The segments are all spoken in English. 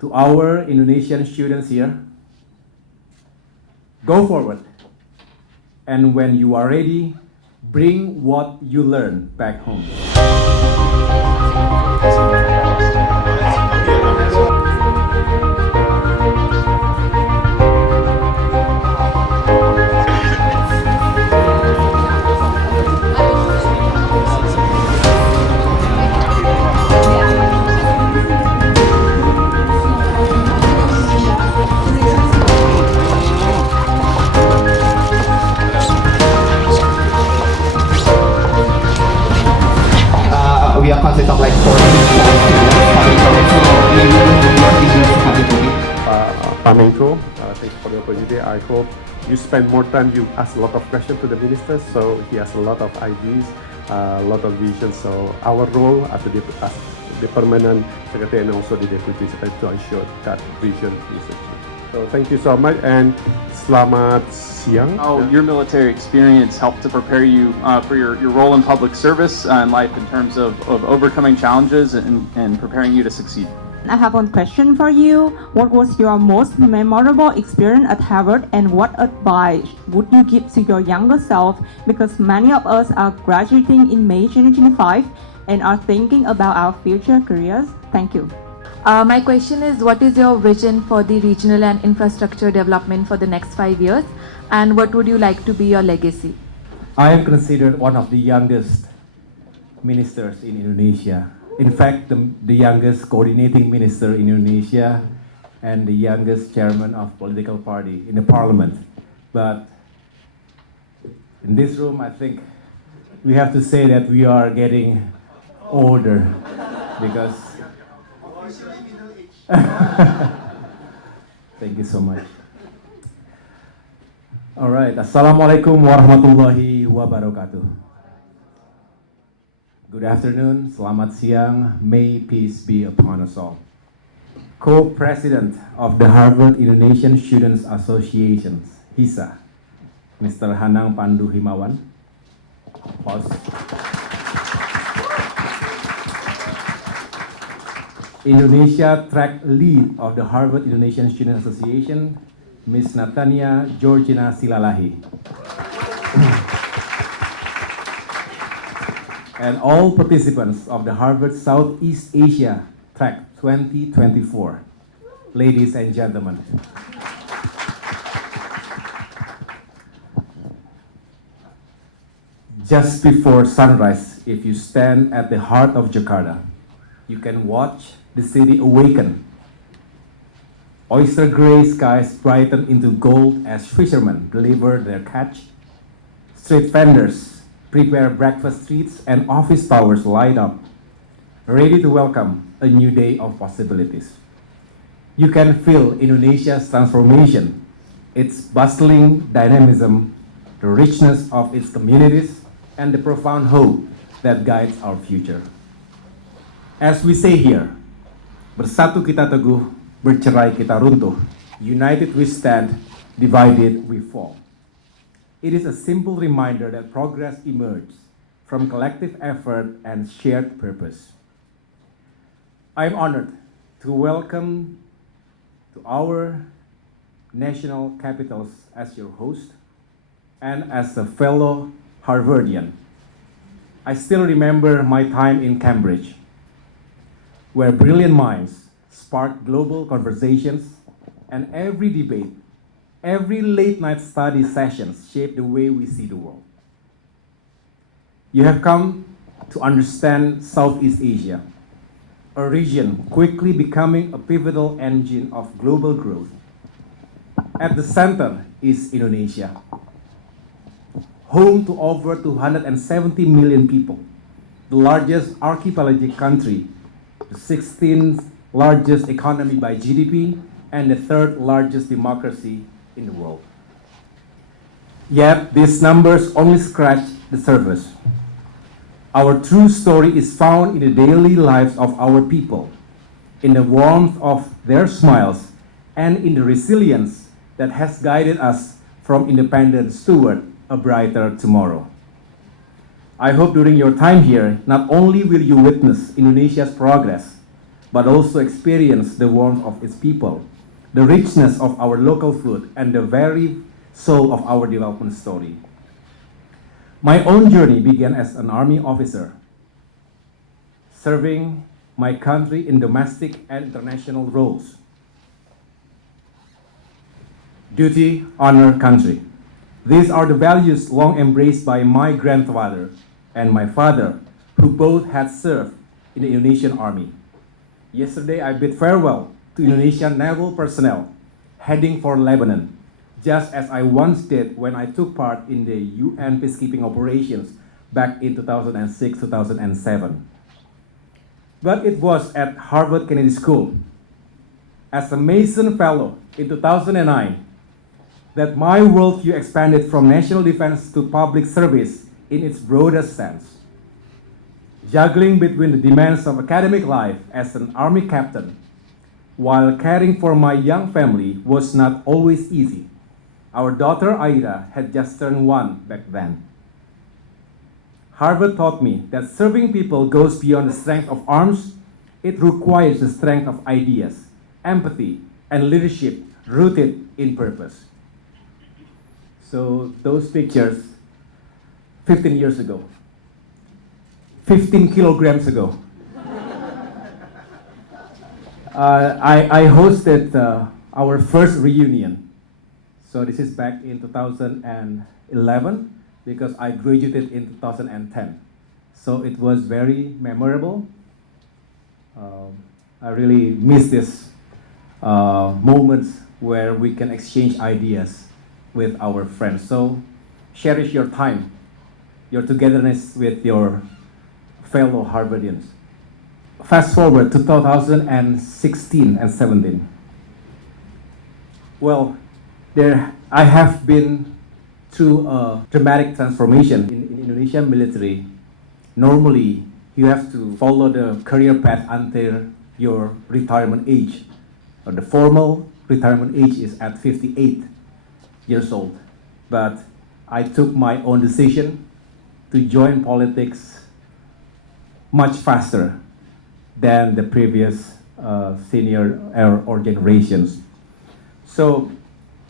To our Indonesian students here, go forward. And when you are ready, bring what you learn back home. We are consist of like 40 students coming from Pak Menko, thank you for the opportunity. I hope you spend more time, you ask a lot of questions to the minister, so he has a lot of ideas, a lot of vision. So our role as the permanent secretary and also the deputy secretary to ensure that vision is achieved. So thank you so much and selamat siang. How your military experience helped to prepare you for your role in public service in life in terms of overcoming challenges and preparing you to succeed. I have one question for you. What was your most memorable experience at Harvard, and what advice would you give to your younger self? Because many of us are graduating in May 2025 and are thinking about our future careers. Thank you. My question is, what is your vision for the regional and infrastructure development for the next 5 years, and what would you like to be your legacy? I am considered one of the youngest ministers in Indonesia. In fact, the youngest coordinating minister in Indonesia and the youngest chairman of political party in the parliament. But in this room, I think we have to say that we are getting older because thank you so much. All right. Assalamualaikum warahmatullahi wabarakatuh. Good afternoon, selamat siang, may peace be upon us all. Co-president of the Harvard Indonesian Students Association, HISA, Mr. Hanang Pandu Himawan. Pause. Indonesia track lead of the Harvard Indonesian Student Association, Ms. Natania Georgina Silalahi. And all participants of the Harvard Southeast Asia Track 2024. Ladies and gentlemen. Just before sunrise, if you stand at the heart of Jakarta, you can watch the city awaken. Oyster gray skies brighten into gold as fishermen deliver their catch. Street vendors prepare breakfast streets and office towers light up, ready to welcome a new day of possibilities. You can feel Indonesia's transformation, its bustling dynamism, the richness of its communities, and the profound hope that guides our future. As we say here, bersatu kita teguh, bercerai kita runtuh. United we stand, divided we fall. It is a simple reminder that progress emerges from collective effort and shared purpose. I am honored to welcome to our national capitals as your host and as a fellow Harvardian. I still remember my time in Cambridge, where brilliant minds sparked global conversations, and every debate, every late-night study sessions shaped the way we see the world. You have come to understand Southeast Asia, a region quickly becoming a pivotal engine of global growth. At the center is Indonesia, home to over 270 million people, the largest archipelagic country, the 16th largest economy by GDP, and the third largest democracy in the world. Yet these numbers only scratch the surface. Our true story is found in the daily lives of our people, in the warmth of their smiles, and in the resilience that has guided us from independence toward a brighter tomorrow. I hope during your time here, not only will you witness Indonesia's progress, but also experience the warmth of its people, the richness of our local food, and the very soul of our development story. My own journey began as an army officer, serving my country in domestic and international roles. Duty, honor, country. These are the values long embraced by my grandfather and my father, who both had served in the Indonesian Army. Yesterday, I bid farewell to Indonesian naval personnel heading for Lebanon, just as I once did when I took part in the UN peacekeeping operations back in 2006-2007. But it was at Harvard Kennedy School, as a Mason Fellow in 2009, that my worldview expanded from national defense to public service in its broadest sense. Juggling between the demands of academic life as an army captain while caring for my young family was not always easy. Our daughter Aida had just turned 1 back then. Harvard taught me that serving people goes beyond the strength of arms. It requires the strength of ideas, empathy, and leadership rooted in purpose. So those pictures, 15 years ago, 15 kilograms ago, I hosted our first reunion. So this is back in 2011 because I graduated in 2010. So it was very memorable. I really miss this moments where we can exchange ideas with our friends. So cherish your time, your togetherness with your fellow Harvardians. Fast forward to 2016 and 17. Well, I have been through a dramatic transformation in Indonesian military. Normally, you have to follow the career path until your retirement age. The formal retirement age is at 58 years old. But I took my own decision to join politics much faster than the previous senior or generations. So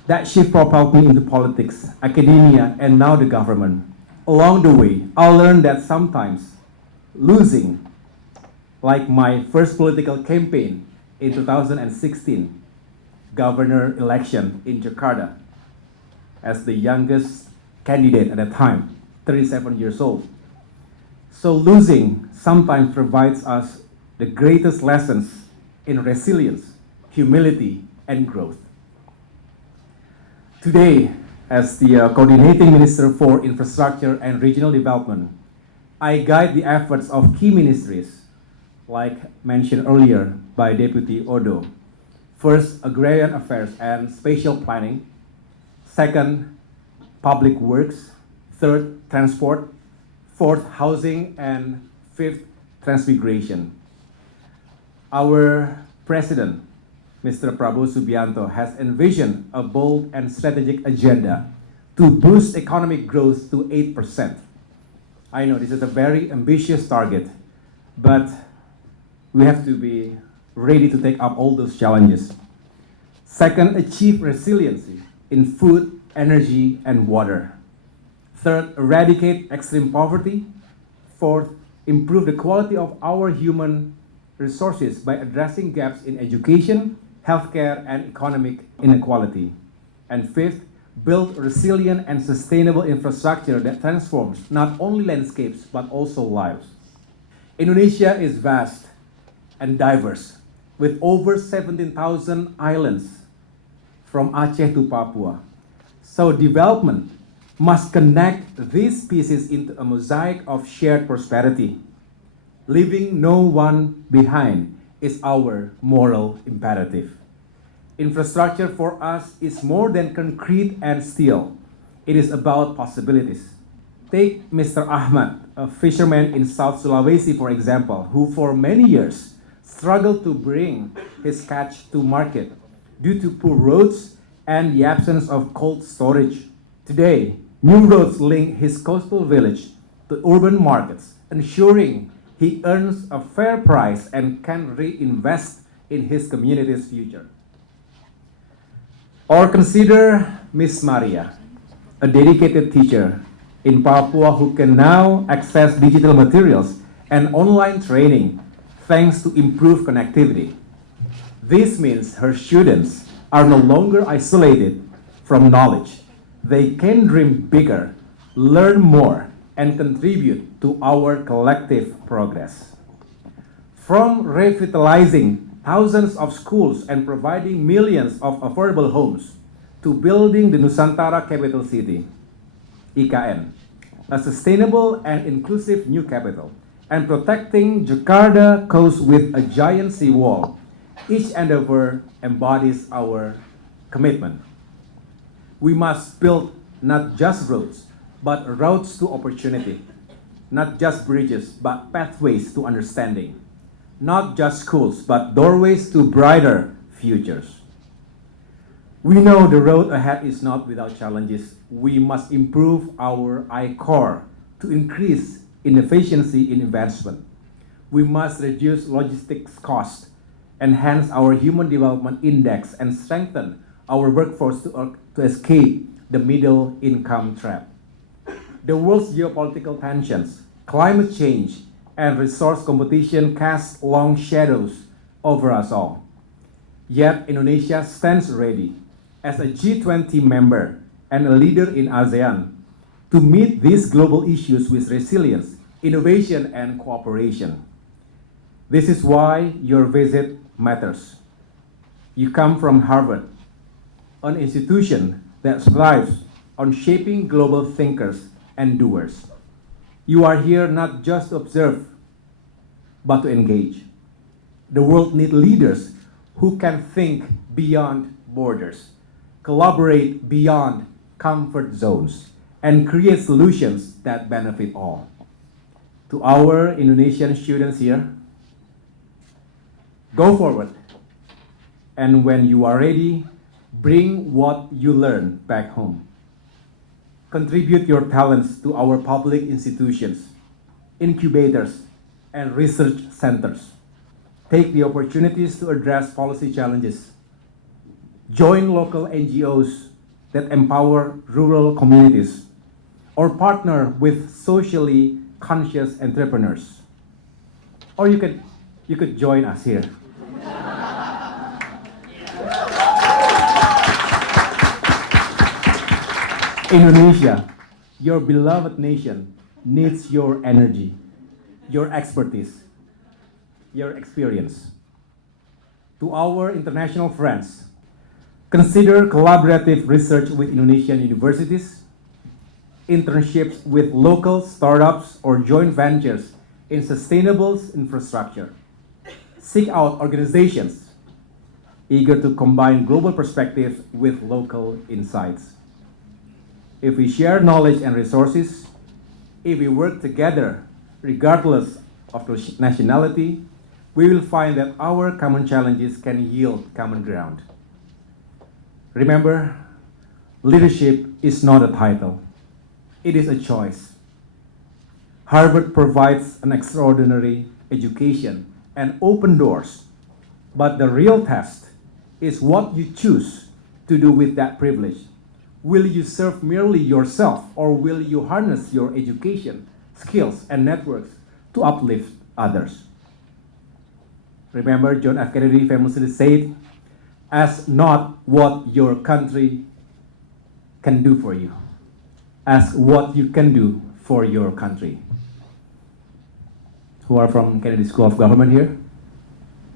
that shift propelled me into politics, academia, and now the government. Along the way, I learned that sometimes losing, like my first political campaign in 2016, governor election in Jakarta, as the youngest candidate at the time, 37 years old. So losing sometimes provides us the greatest lessons in resilience, humility, and growth. Today, as the Coordinating Minister for Infrastructure and Regional Development, I guide the efforts of key ministries, like mentioned earlier by Deputy Odo. First, Agrarian Affairs and Spatial Planning. Second, Public Works. Third, Transport. Fourth, Housing. And fifth, Transmigration. Our President, Mr. Prabowo Subianto, has envisioned a bold and strategic agenda to boost economic growth to 8%. I know this is a very ambitious target, but we have to be ready to take up all those challenges. Second, achieve resiliency in food, energy, and water. Third, eradicate extreme poverty. Fourth, improve the quality of our human resources by addressing gaps in education, healthcare, and economic inequality. And fifth, build resilient and sustainable infrastructure that transforms not only landscapes but also lives. Indonesia is vast and diverse, with over 17,000 islands from Aceh to Papua. So development must connect these pieces into a mosaic of shared prosperity. Leaving no one behind is our moral imperative. Infrastructure for us is more than concrete and steel. It is about possibilities. Take Mr. Ahmad, a fisherman in South Sulawesi, for example, who for many years struggled to bring his catch to market due to poor roads and the absence of cold storage. Today, new roads link his coastal village to urban markets, ensuring he earns a fair price and can reinvest in his community's future. Or consider Miss Maria, a dedicated teacher in Papua who can now access digital materials and online training thanks to improved connectivity. This means her students are no longer isolated from knowledge. They can dream bigger, learn more, and contribute to our collective progress. From revitalizing thousands of schools and providing millions of affordable homes to building the Nusantara Capital City, IKN, a sustainable and inclusive new capital, and protecting Jakarta coast with a giant seawall, each endeavor embodies our commitment. We must build not just roads, but roads to opportunity, not just bridges, but pathways to understanding, not just schools, but doorways to brighter futures. We know the road ahead is not without challenges. We must improve our I-Core to increase inefficiency in investment. We must reduce logistics costs, enhance our human development index, and strengthen our workforce to escape the middle income trap. The world's geopolitical tensions, climate change, and resource competition cast long shadows over us all. Yet Indonesia stands ready as a G20 member and a leader in ASEAN to meet these global issues with resilience, innovation, and cooperation. This is why your visit matters. You come from Harvard, an institution that thrives on shaping global thinkers and doers. You are here not just to observe, but to engage. The world needs leaders who can think beyond borders, collaborate beyond comfort zones, and create solutions that benefit all. To our Indonesian students here, go forward. And when you are ready, bring what you learn back home. Contribute your talents to our public institutions, incubators, and research centers. Take the opportunities to address policy challenges. Join local NGOs that empower rural communities, or partner with socially conscious entrepreneurs. Or you could join us here. Indonesia, your beloved nation, needs your energy, your expertise, your experience. To our international friends, consider collaborative research with Indonesian universities, internships with local startups, or joint ventures in sustainable infrastructure. Seek out organizations eager to combine global perspectives with local insights. If we share knowledge and resources, if we work together, regardless of nationality, we will find that our common challenges can yield common ground. Remember, leadership is not a title. It is a choice. Harvard provides an extraordinary education and open doors, but the real test is what you choose to do with that privilege. Will you serve merely yourself, or will you harness your education, skills, and networks to uplift others? Remember, John F. Kennedy famously said, "Ask not what your country can do for you. Ask what you can do for your country." Who are from Kennedy School of Government here?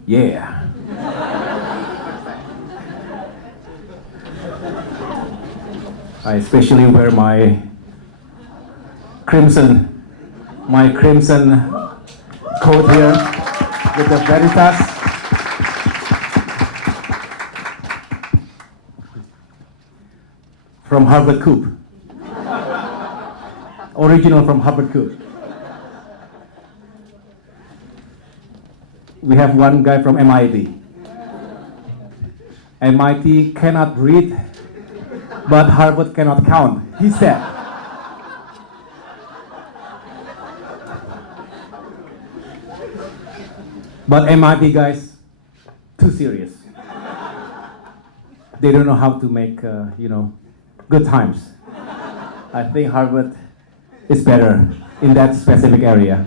Yeah. I especially wear my crimson coat here with the Veritas. From Harvard Coop. Original from Harvard Coop. We have one guy from MIT. MIT cannot read, but Harvard cannot count, he said. But MIT guys, too serious. They don't know how to make, good times. I think Harvard is better in that specific area.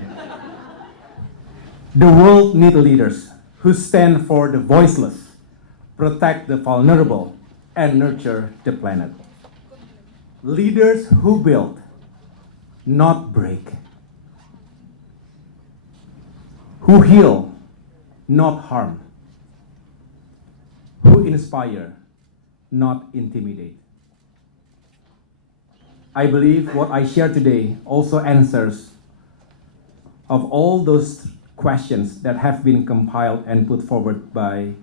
The world needs leaders who stand for the voiceless, protect the vulnerable, and nurture the planet. Leaders who build, not break. Who heal, not harm. Who inspire, not intimidate. I believe what I share today also answers of all those questions that have been compiled and put forward by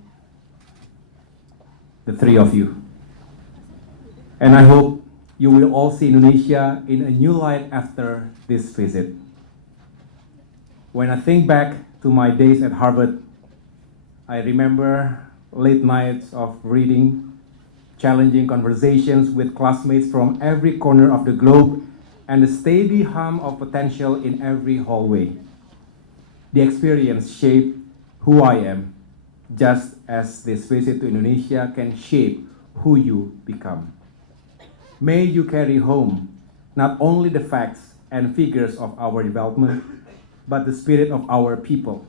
the three of you. And I hope you will all see Indonesia in a new light after this visit. When I think back to my days at Harvard, I remember late nights of reading, challenging conversations with classmates from every corner of the globe, and the steady hum of potential in every hallway. The experience shaped who I am, just as this visit to Indonesia can shape who you become. May you carry home not only the facts and figures of our development, but the spirit of our people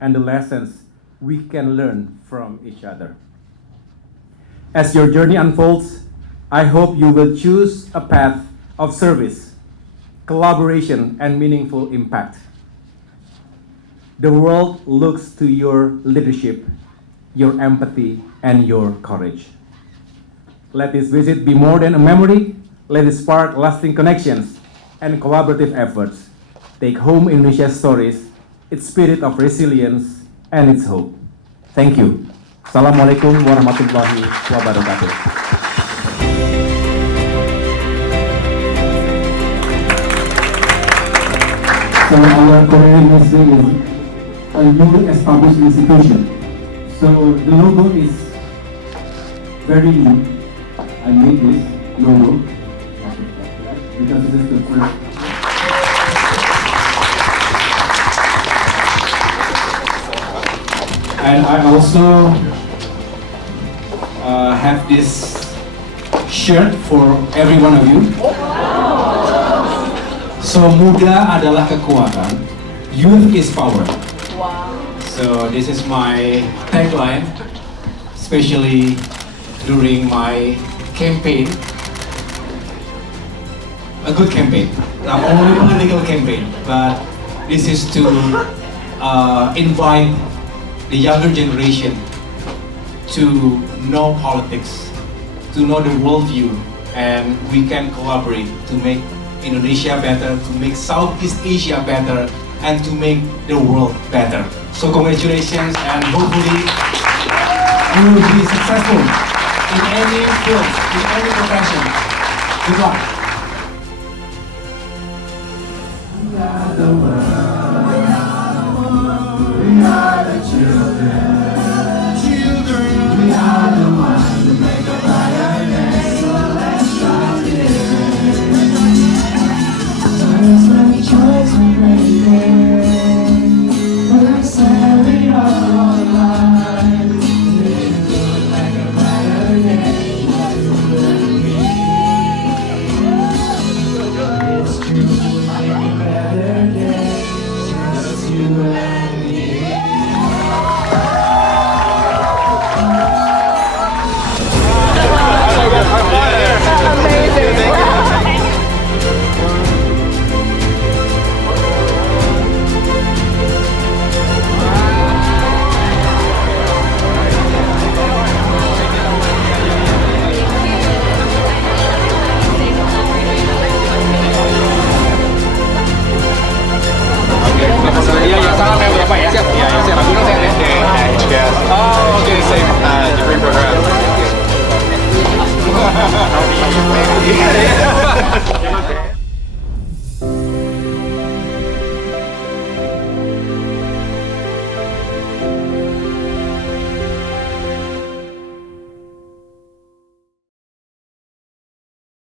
and the lessons we can learn from each other. As your journey unfolds, I hope you will choose a path of service, collaboration, and meaningful impact. The world looks to your leadership, your empathy, and your courage. Let this visit be more than a memory. Let it spark lasting connections and collaborative efforts. Take home Indonesia's stories, its spirit of resilience, and its hope. Thank you. Assalamualaikum warahmatullahi wabarakatuh. So our Korean University is a newly established institution. So the logo is very new. I made this logo because this is the first. And I also have this shirt for every one of you. So muda adalah kekuatan, youth is power. So this is my tagline, especially during my campaign. A good campaign, not only political campaign, but this is to invite the younger generation to know politics, to know the worldview, and we can collaborate to make Indonesia better, to make Southeast Asia better, and to make the world better. So congratulations, and hopefully you will be successful in any field, in any profession. Good luck.